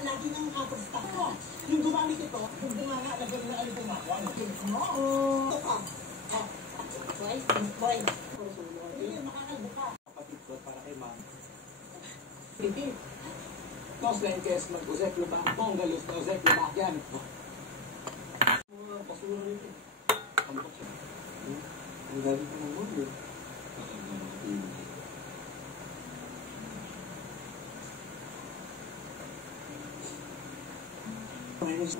Lagi nang out of stock ko. Yung gumamit ito, yung gumanga, lagyan na alipong mako. Ano mo? Ito ka. Twice, twice. Hindi, makakalbo ka. Kapatid ko para kay ma'am. Hindi. Tos lengkes, mag-usek lubak. Tonggalus, usek lubak yan. Pasura rin eh. Kampok siya. Ang galing ko ng mundo. Minus